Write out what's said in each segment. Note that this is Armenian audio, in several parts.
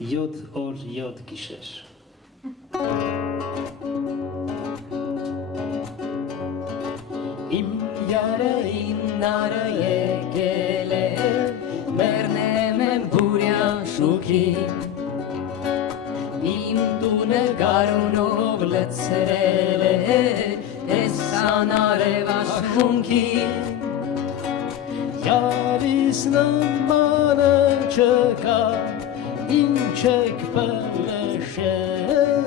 7 օր 7 գիշեր։ Իմ յարային նարը եկել է, մերնեմ եմ բուրյան շուքին, իմ տունը գարունով լցրել է, էսան արև աշխունքին, յարիս նմանը չկա, ինչ եք պլշել,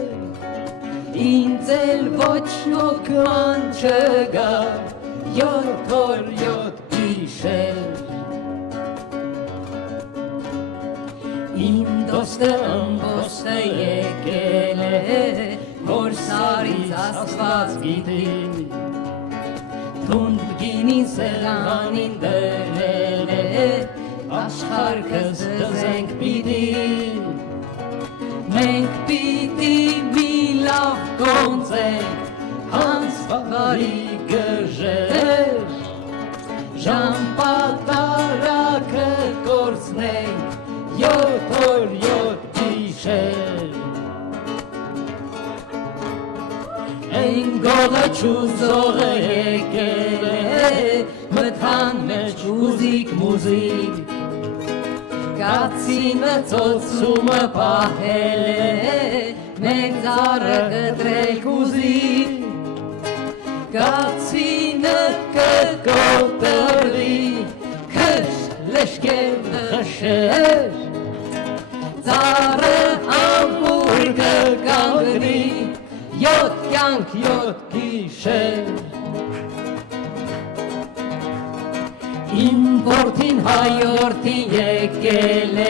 ինձ էլ ոչ ոքման չգա, 7 օր 7 գիշեր։ Իմ դոստը ըմբոստը եկել է, որ սարից ասված գիտի, թունդ գինին սեղանին դրել է, աշխարհքս դզենք պիտի, մենք պիտի մի լավ կոնցենք, հանցվարի գժեր, ժամպատարակը կորցնենք, 7 օր 7 գիշեր։ Այն գողը չուզողը եկել է, մթան մեջ ուզիկ մուզիկ, կացինը ծոցումը պահել է, մեկ ծառը կտրեք ուզիկ, կացինը կկոտրի, քշ լշկեմ խշեր, ծառը ամուր կկանգնի, 7 կյանք 7 գիշեր։ Իմ որդին հայորդին եկել է,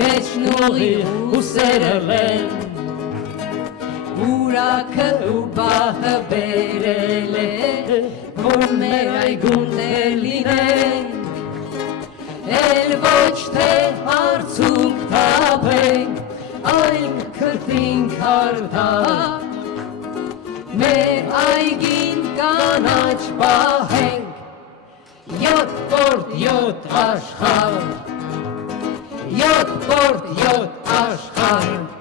մեջնուղի ուսերը լեն, ուրակը ու բահը բերել է, որ մեր այգուն դեր լինենք, էլ ոչ թե հարցուկ թափենք, այլ կրտինք հարդակ, մեր այգին կանաչ պահենք, 7 պորտ 7 աշխարհ, 7 պորտ 7 աշխարհ։